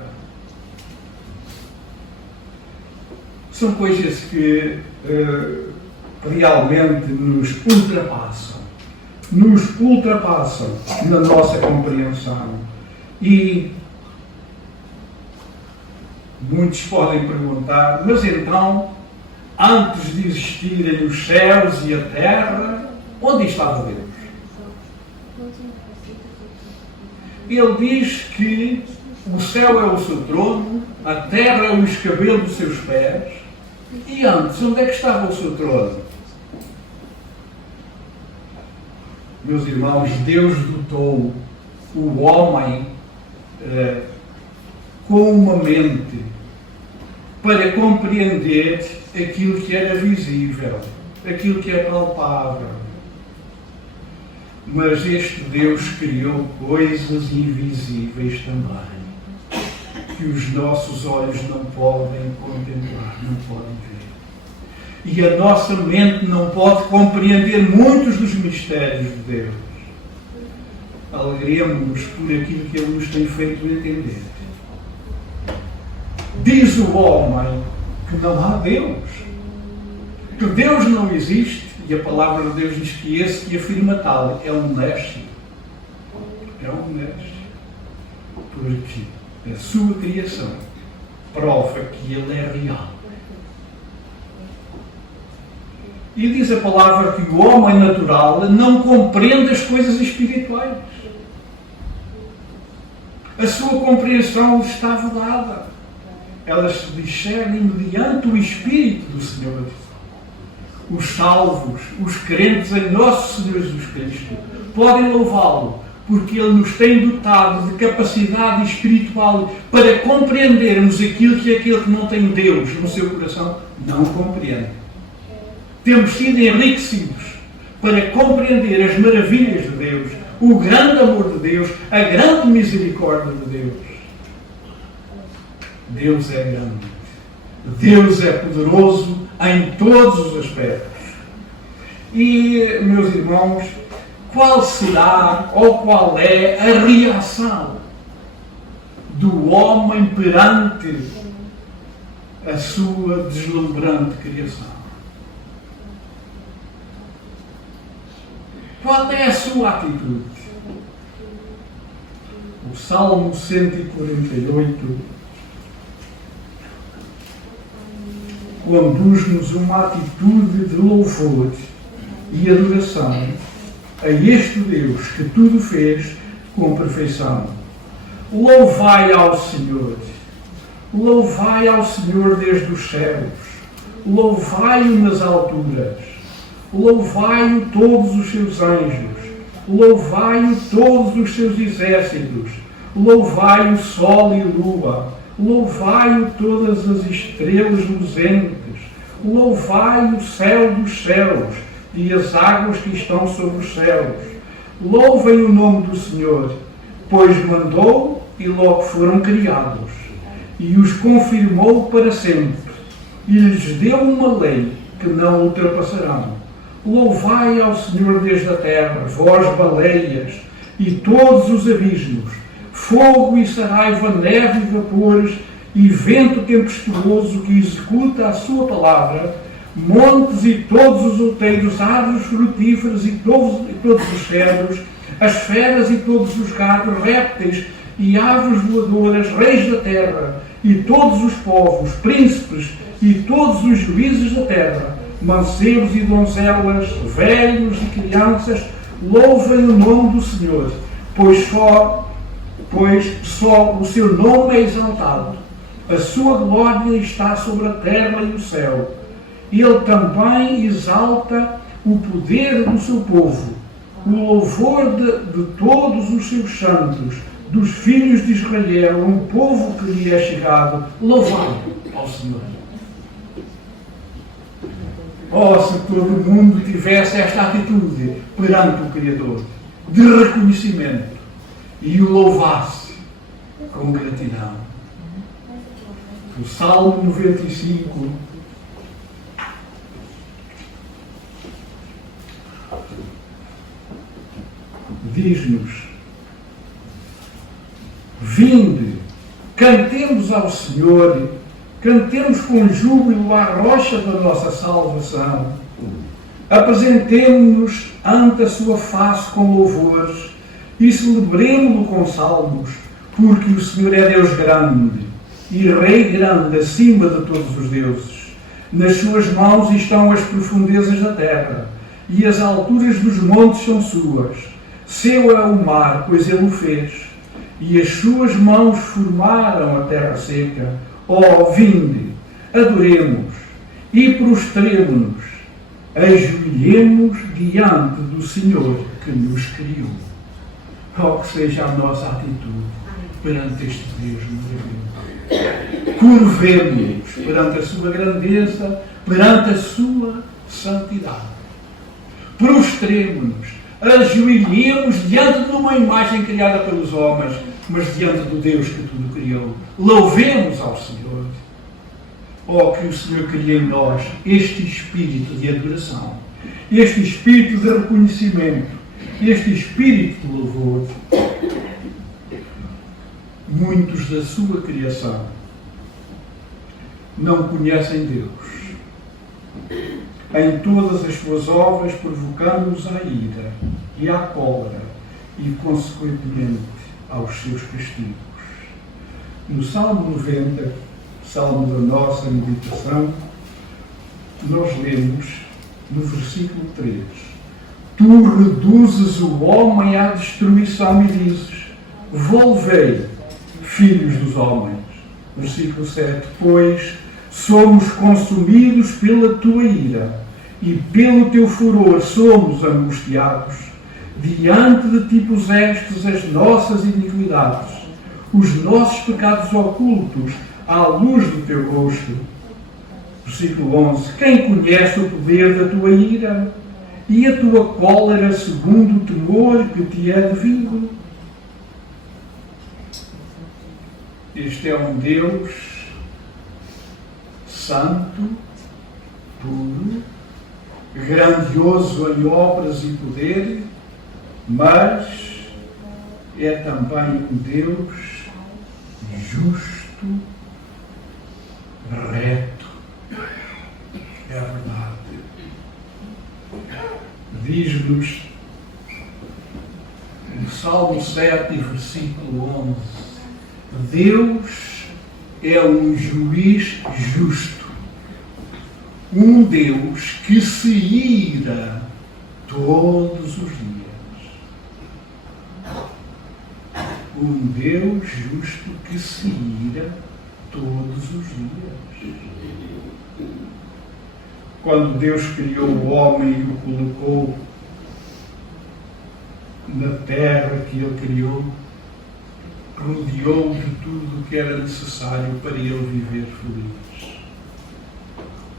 São coisas que realmente nos ultrapassam na nossa compreensão. E muitos podem perguntar, mas então, antes de existirem os céus e a terra, onde estava Deus? Ele diz que o céu é o seu trono, a terra é o escabelo dos seus pés. E antes, onde é que estava o seu trono? Meus irmãos, Deus dotou o homem com uma mente para compreender aquilo que era visível, aquilo que é palpável. Mas este Deus criou coisas invisíveis também, que os nossos olhos não podem contemplar, não podem ver. E a nossa mente não pode compreender muitos dos mistérios de Deus. Alegremos-nos por aquilo que Ele nos tem feito entender. Diz o homem que não há Deus, que Deus não existe, e a palavra de Deus diz que esse que afirma tal é um nécio. É um nécio. Porque a sua criação prova que Ele é real. E diz a palavra que o homem natural não compreende as coisas espirituais. A sua compreensão está vedada. Elas se discernem mediante o Espírito do Senhor. Os salvos, os crentes em nosso Senhor Jesus Cristo, podem louvá-lo, porque Ele nos tem dotado de capacidade espiritual para compreendermos aquilo que aquele que não tem Deus no seu coração não compreende. Temos sido enriquecidos para compreender as maravilhas de Deus, o grande amor de Deus, a grande misericórdia de Deus. Deus é grande. Deus é poderoso em todos os aspectos. E, meus irmãos, qual será ou qual é a reação do homem perante a sua deslumbrante criação? Qual é a sua atitude? O Salmo 148 conduz-nos uma atitude de louvor e adoração a este Deus que tudo fez com perfeição. Louvai ao Senhor. Louvai ao Senhor desde os céus. Louvai-o nas alturas. Louvai-o todos os seus anjos. Louvai-o todos os seus exércitos. Louvai o sol e a lua. Louvai-o todas as estrelas luzentes. Louvai o céu dos céus e as águas que estão sobre os céus. Louvem o nome do Senhor, pois mandou e logo foram criados, e os confirmou para sempre, e lhes deu uma lei que não ultrapassarão. Louvai ao Senhor desde a terra, vós baleias, e todos os abismos, fogo e saraiva, neve e vapores, e vento tempestuoso que executa a sua palavra, montes e todos os outeiros, árvores frutíferas e todos os cedros, as feras e todos os gatos, répteis e aves voadoras, reis da terra, e todos os povos, príncipes e todos os juízes da terra, mancebos e donzelas, velhos e crianças, louvem o nome do Senhor, pois só o seu nome é exaltado. A sua glória está sobre a terra e o céu. Ele também exalta o poder do seu povo, o louvor de todos os seus santos, dos filhos de Israel, um povo que lhe é chegado. Louvai ao Senhor. Oh, se todo mundo tivesse esta atitude perante o Criador, de reconhecimento, e o louvasse com gratidão. O Salmo 95 diz-nos: vinde, cantemos ao Senhor, cantemos com júbilo à rocha da nossa salvação, apresentemo-nos ante a sua face com louvores e celebremo-lo com salmos, Porque o Senhor é Deus grande e Rei grande acima de todos os deuses. Nas suas mãos estão as profundezas da terra, e as alturas dos montes são suas. Seu é o mar, pois ele o fez, e as suas mãos formaram a terra seca. Ó, vinde, adoremos e prostremo-nos, ajoelhemos diante do Senhor que nos criou. Qual que seja a nossa atitude perante este Deus maravilhoso. Curvemo-nos perante a sua grandeza, perante a sua santidade. Prostremo-nos, ajoelhemos diante de uma imagem criada pelos homens, mas diante do Deus que tudo criou. Louvemos ao Senhor. Oh, que o Senhor crie em nós este espírito de adoração, este espírito de reconhecimento, este espírito de louvor. Muitos da sua criação não conhecem Deus. Em todas as suas obras, provocando-os à ira e à cólera e, consequentemente, aos seus castigos. No Salmo 90, Salmo da nossa meditação, nós lemos no versículo 3: Tu reduzes o homem à destruição e dizes: volvei, filhos dos homens. Versículo 7: Pois somos consumidos pela tua ira e pelo teu furor somos angustiados. Diante de ti pusestes as nossas iniquidades, os nossos pecados ocultos, à luz do teu rosto. Versículo 11: Quem conhece o poder da tua ira e a tua cólera segundo o temor que te é devido? Este é um Deus santo, puro, grandioso em obras e poder, mas é também um Deus justo, reto. É verdade. Diz-nos no Salmo 7, versículo 11: Deus é um juiz justo, um Deus que se ira todos os dias. Um Deus justo que se ira todos os dias. Quando Deus criou o homem e o colocou na terra que Ele criou, rodeou de tudo o que era necessário para ele viver feliz.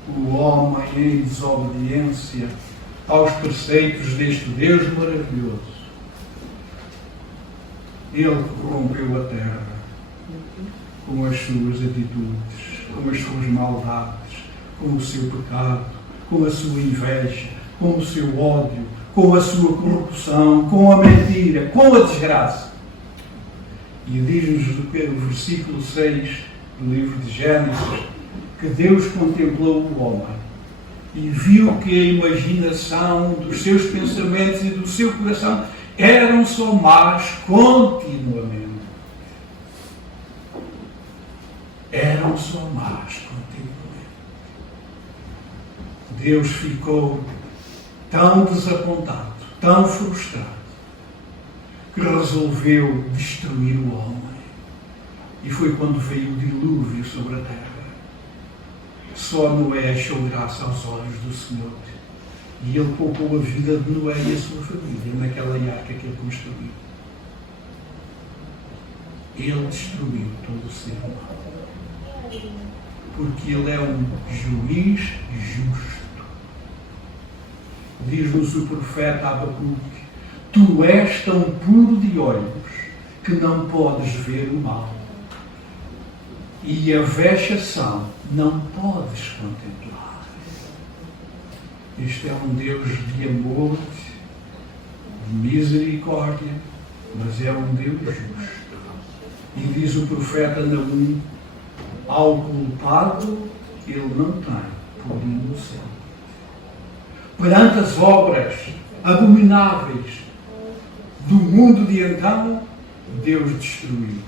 O homem, em desobediência aos preceitos deste Deus maravilhoso, ele corrompeu a terra com as suas atitudes, com as suas maldades, com o seu pecado, com a sua inveja, com o seu ódio, com a sua corrupção, com a mentira, com a desgraça. E diz-nos no versículo 6 do livro de Gênesis que Deus contemplou o homem e viu que a imaginação dos seus pensamentos e do seu coração eram só más continuamente. Eram só más continuamente. Deus ficou tão desapontado, tão frustrado, que resolveu destruir o homem. E foi quando veio o dilúvio sobre a terra. Só Noé achou graça aos olhos do Senhor. E ele poupou a vida de Noé e a sua família naquela arca que ele construiu. Ele destruiu todo o ser humano. Porque ele é um juiz justo. Diz-nos o profeta Abacuque: Tu és tão puro de olhos que não podes ver o mal, e a vexação não podes contemplar. Este é um Deus de amor, de misericórdia, mas é um Deus justo. E diz o profeta Naum: ao culpado ele não tem por inocente. Perante as obras abomináveis do mundo de então, Deus destruiu.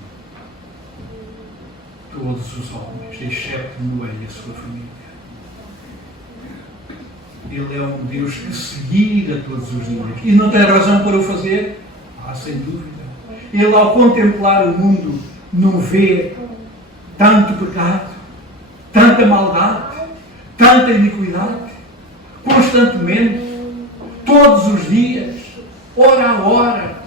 todos os homens, exceto Noé e a sua família. Ele é um Deus que se guia todos os dias. E não tem razão para o fazer? Sem dúvida. Ele, ao contemplar o mundo, não vê tanto pecado, tanta maldade, tanta iniquidade, constantemente, todos os dias, hora a hora.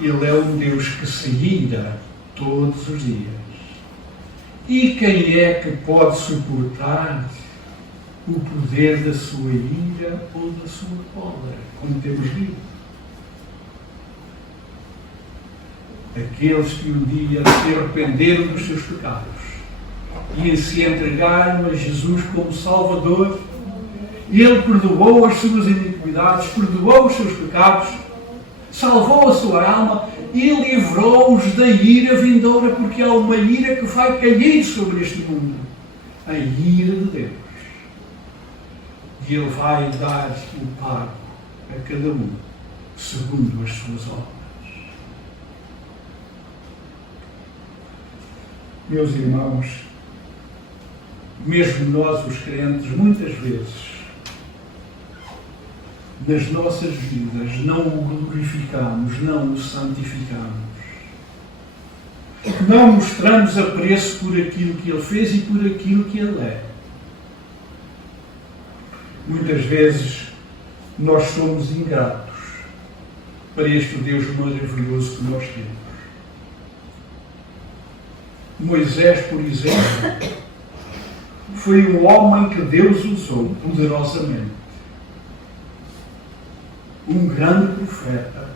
Ele é um Deus que se ira todos os dias. E quem é que pode suportar o poder da sua ira ou da sua cólera, como temos lido? Aqueles que um dia se arrependeram dos seus pecados e se entregaram a Jesus como Salvador, Ele perdoou as suas iniquidades, perdoou os seus pecados, salvou a sua alma e livrou-os da ira vindoura, porque há uma ira que vai cair sobre este mundo, a ira de Deus. E Ele vai dar o pago a cada um, segundo as suas obras. Meus irmãos, mesmo nós, os crentes, muitas vezes, nas nossas vidas, não o glorificamos, não o santificamos. Não mostramos apreço por aquilo que Ele fez e por aquilo que Ele é. Muitas vezes nós somos ingratos para este Deus maravilhoso que nós temos. Moisés, por exemplo, foi um homem que Deus usou poderosamente. Um grande profeta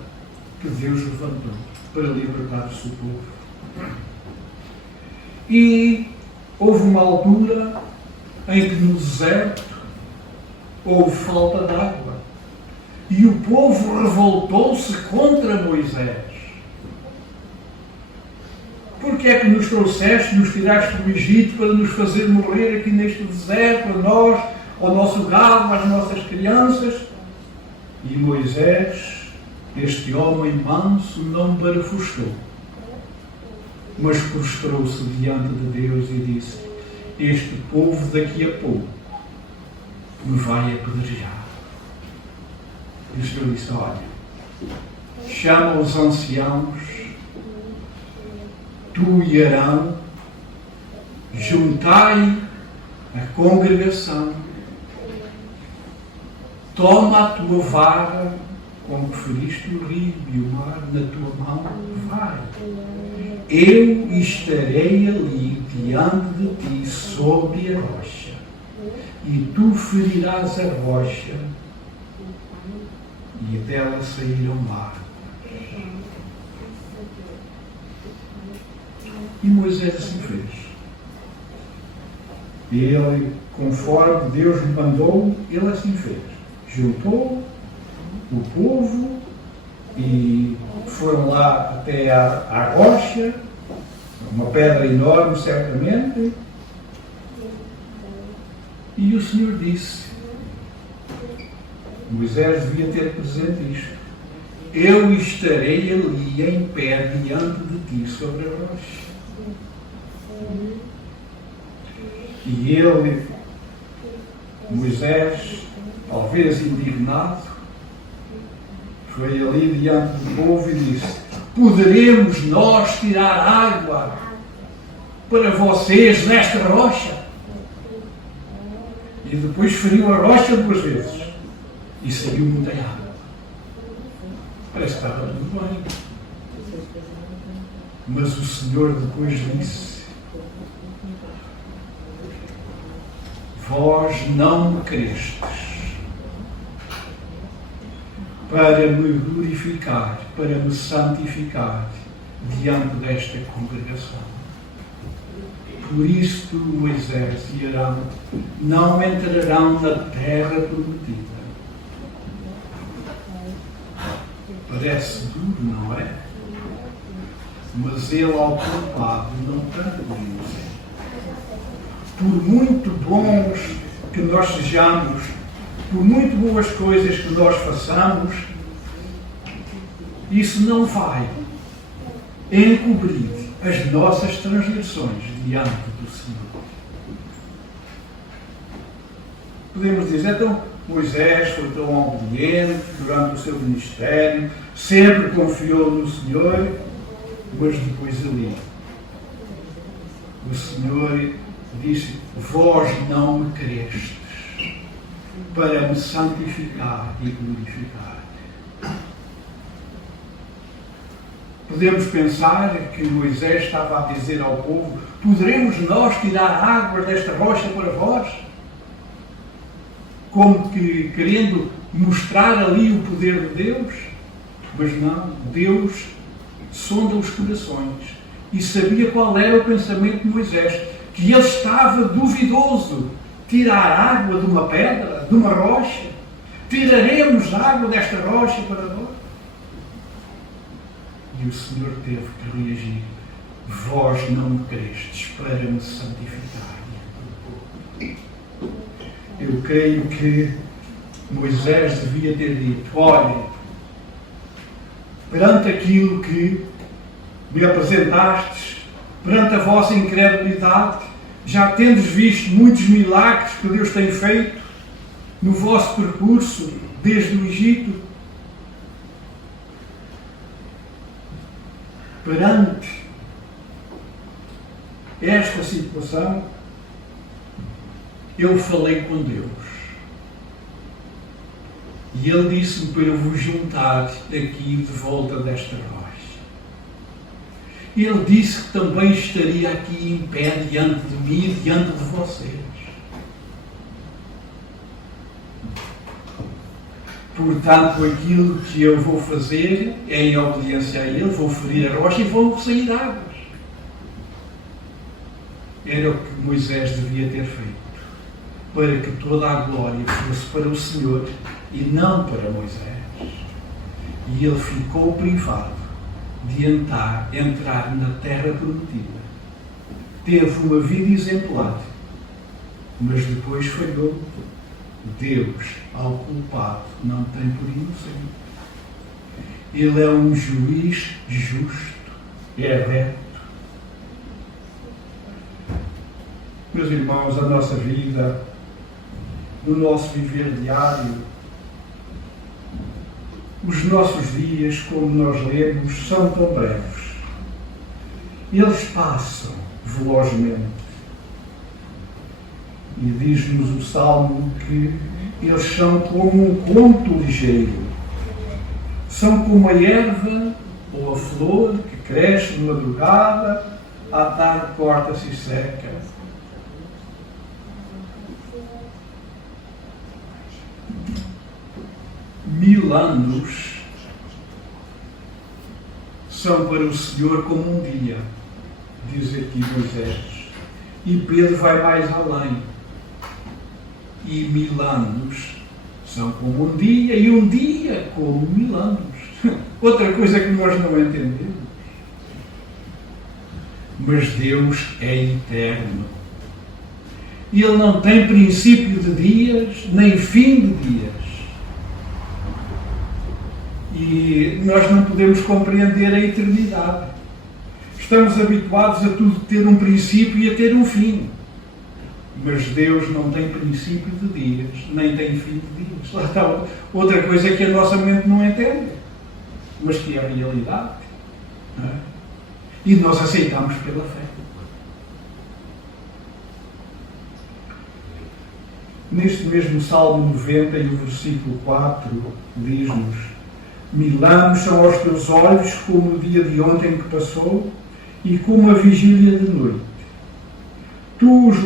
que Deus levantou para libertar o seu povo. E houve uma altura em que no deserto houve falta de água. E o povo revoltou-se contra Moisés. Porque é que nos trouxeste, nos tiraste do Egito para nos fazer morrer aqui neste deserto, a nós, ao nosso gado, às nossas crianças? E Moisés, este homem manso, não barafustou, mas prostrou-se diante de Deus e disse: este povo daqui a pouco me vai apedrejar. E o Senhor disse: olha, chama os anciãos, tu e Arão, juntai a congregação, toma a tua vara, como feriste o rio e o mar na tua mão, vai. Eu estarei ali diante de ti sobre a rocha, e tu ferirás a rocha, e dela sairão águas. E Moisés assim fez. Ele, conforme Deus lhe mandou, ele assim fez. Juntou o povo e foram lá até à rocha, uma pedra enorme, certamente, e o Senhor disse: Moisés devia ter presente isto: eu estarei ali em pé diante de ti sobre a rocha. E ele, Moisés, talvez indignado, foi ali diante do povo e disse: poderemos nós tirar água para vocês nesta rocha? E depois feriu a rocha 2 vezes e saiu muita água. Parece que estava tudo bem. Mas o Senhor depois disse: vós não me crestes para me glorificar, para me santificar diante desta congregação. Por isso tu, Moisés e Arão, não entrarão na terra prometida. Parece duro, não é? Mas ele, ao culpado, não tanto diz. Por muito bons que nós sejamos, por muito boas coisas que nós façamos, isso não vai encobrir as nossas transgressões diante do Senhor. Podemos dizer, então, Moisés foi tão obediente durante o seu ministério, sempre confiou no Senhor, mas depois ali, o Senhor disse: vós não me crestes para me santificar e glorificar. Podemos pensar que Moisés estava a dizer ao povo: poderemos nós tirar água desta rocha para vós? Como que querendo mostrar ali o poder de Deus? Mas não, Deus sonda os corações e sabia qual era o pensamento de Moisés, que ele estava duvidoso. Tirar água de uma pedra, de uma rocha? Tiraremos água desta rocha para nós? E o Senhor teve que reagir: vós não me crestes para me santificar. Eu creio que Moisés devia ter dito: olha, perante aquilo que me apresentastes, perante a vossa incredulidade, já tendes visto muitos milagres que Deus tem feito no vosso percurso desde o Egito. Perante esta situação, eu falei com Deus. E Ele disse-me para eu vos juntar aqui de volta desta rocha. Ele disse que também estaria aqui em pé diante de mim, diante de vocês. Portanto, aquilo que eu vou fazer é em obediência a Ele, vou ferir a rocha e vão sair águas. Era o que Moisés devia ter feito, para que toda a glória fosse para o Senhor e não para Moisés. E ele ficou privado de entrar na terra prometida. Teve uma vida exemplar, mas depois falhou. Deus, ao culpado, não tem por inocente. Ele é um juiz justo, é reto. Meus irmãos, a nossa vida, no nosso viver diário, os nossos dias, como nós lemos, são tão breves. Eles passam velozmente. E diz-nos o Salmo que eles são como um conto ligeiro. São como a erva ou a flor que cresce de madrugada, à tarde corta-se e seca. 1000 anos são para o Senhor como um dia, diz aqui Moisés. E Pedro vai mais além. E 1000 anos são como um dia, e um dia como 1000 anos. Outra coisa que nós não entendemos. Mas Deus é eterno. Ele não tem princípio de dias, nem fim de dias. E nós não podemos compreender a eternidade. Estamos habituados a tudo ter um princípio e a ter um fim. Mas Deus não tem princípio de dias, nem tem fim de dias. Lá está outra coisa que a nossa mente não entende, mas que é a realidade. Não é? E nós aceitamos pela fé. Neste mesmo Salmo 90 e o versículo 4 diz-nos: 1000 anos são aos teus olhos como o dia de ontem que passou e como a vigília de noite. Tu os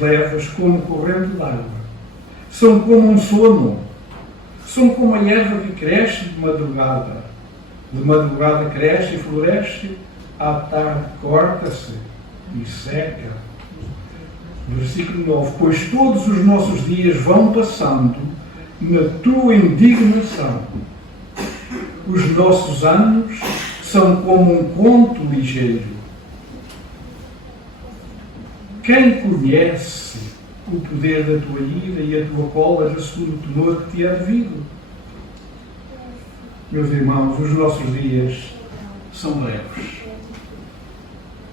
levas como corrente d'água. São como um sono. São como a erva que cresce de madrugada. De madrugada cresce e floresce, à tarde corta-se e seca. Versículo 9. Pois todos os nossos dias vão passando na tua indignação. Os nossos anos são como um conto ligeiro. Quem conhece o poder da tua ira e a tua cólera segundo o temor que te é devido? Meus irmãos, os nossos dias são breves,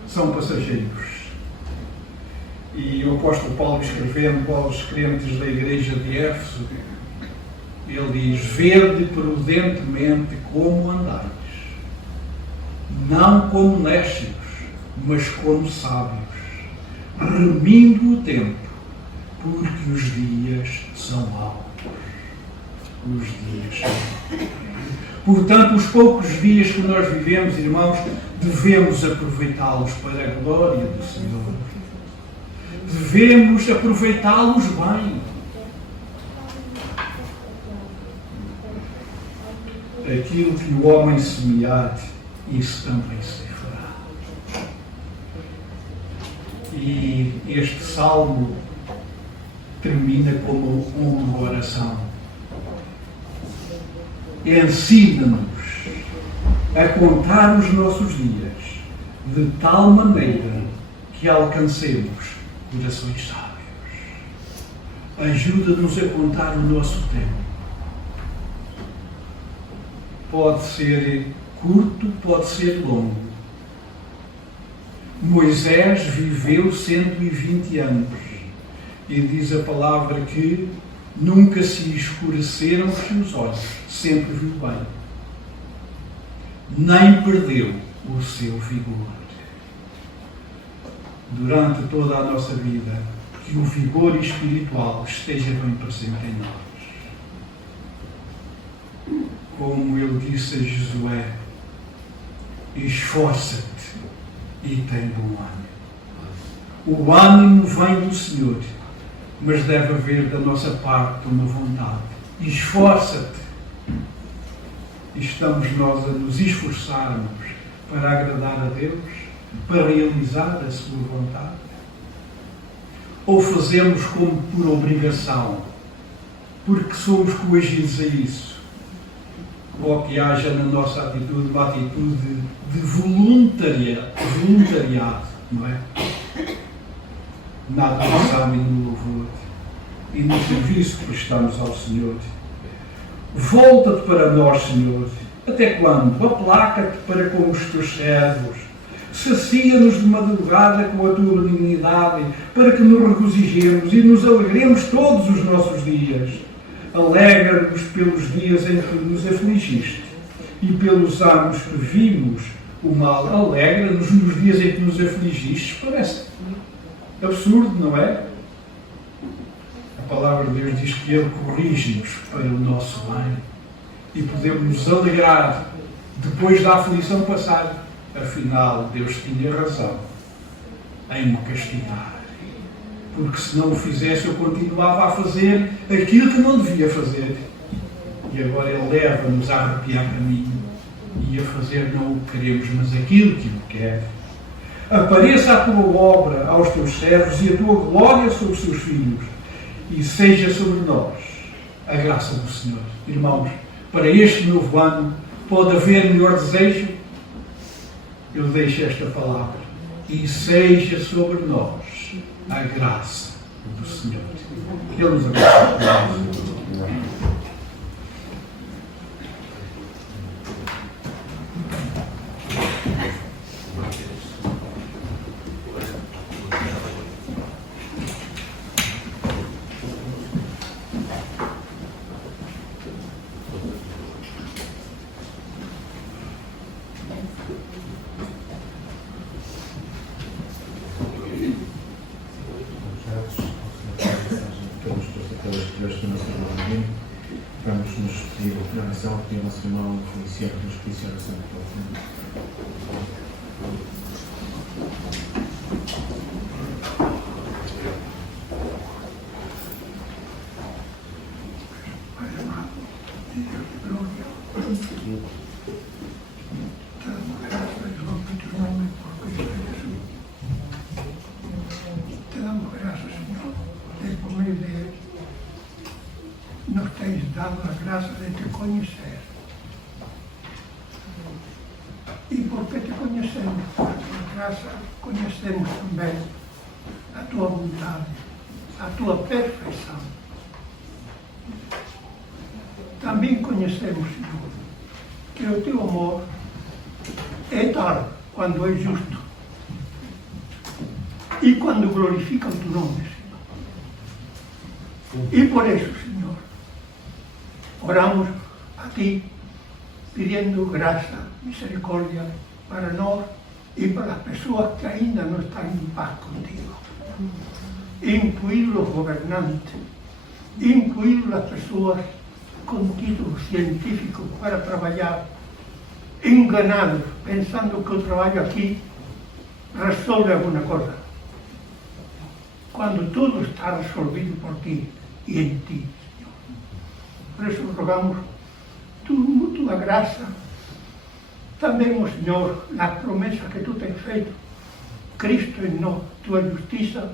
são passageiros. E o apóstolo Paulo, escrevendo aos crentes da igreja de Éfeso, ele diz: vede prudentemente como andais, não como néscios, mas como sábios, remindo o tempo, porque os dias são maus. Os dias são maus. Portanto, os poucos dias que nós vivemos, irmãos, devemos aproveitá-los para a glória do Senhor. Devemos aproveitá-los bem. Aquilo que o homem semear, isso também se fará. E este salmo termina como uma oração. Ensina-nos a contar os nossos dias de tal maneira que alcancemos corações sábios. Ajuda-nos a contar o nosso tempo. Pode ser curto, pode ser longo. Moisés viveu 120 anos e diz a palavra que nunca se escureceram os seus olhos, sempre viu bem. Nem perdeu o seu vigor. Durante toda a nossa vida, que o vigor espiritual esteja bem presente em nós. Como ele disse a Josué: esforça-te e tem bom ânimo. O ânimo vem do Senhor, mas deve haver da nossa parte uma vontade. Esforça-te. Estamos nós a nos esforçarmos para agradar a Deus, para realizar a sua vontade? Ou fazemos como por obrigação, porque somos coagidos a isso? Ou que haja na nossa atitude uma atitude de voluntariado, não é? Na adoração e no louvor e no serviço que prestamos ao Senhor. Volta-te para nós, Senhor. Até quando? Aplaca-te para com os teus servos. Sacia-nos de madrugada com a tua benignidade, para que nos regozijemos e nos alegremos todos os nossos dias. Alegra-nos pelos dias em que nos afligiste e pelos anos que vimos o mal. Alegra-nos nos dias em que nos afligiste. Parece absurdo, não é? A palavra de Deus diz que Ele corrige-nos para o nosso bem e podemos nos alegrar depois da aflição passar. Afinal, Deus tinha razão em me castigar, porque se não o fizesse eu continuava a fazer aquilo que não devia fazer, e agora Ele leva-nos a arrepiar caminho e a fazer não o que queremos, mas aquilo que Ele quer. Apareça a tua obra aos teus servos e a tua glória sobre os seus filhos, e seja sobre nós a graça do Senhor. Irmãos, para este novo ano pode haver melhor desejo? Eu deixo esta palavra: e seja sobre nós a graça do Senhor. Que Ele nos abençoe. Vamos nos pedir a oração que o nosso irmão Feliciano nos pedisse a oração para o fundo. Te damos graças, Senhor, de por meio de nos tens dado a graça de te conhecer. E porque te conhecemos, por tua graça, conhecemos também a tua vontade, a tua perfeição. Também conhecemos, Senhor, que o teu amor é tal quando é justo e quando glorifica o teu nome, Senhor. E por isso, Senhor, oramos a Ti, pidiendo graça, misericórdia para nós e para as pessoas que ainda não estão em paz contigo. Incluído os governantes, incluído as pessoas com títulos científicos para trabalhar, enganados, pensando que o trabalho aqui resolve alguma coisa. Quando tudo está resolvido por Ti e em Ti, Senhor. Por isso rogamos tua graça, também, Senhor, na promessa que Tu tens feito, Cristo em nós, Tua justiça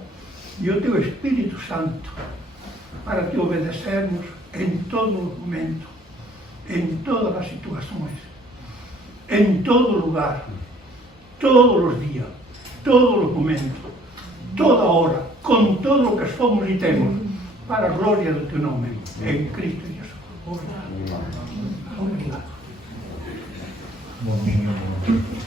e o Teu Espírito Santo, para Te obedecermos em todo o momento, em todas as situações, em todo lugar, todos os dias, todos os momentos, toda hora, com todo o que somos e temos, para a glória do Teu nome, em Cristo Jesus. Obrigado. Bom dia.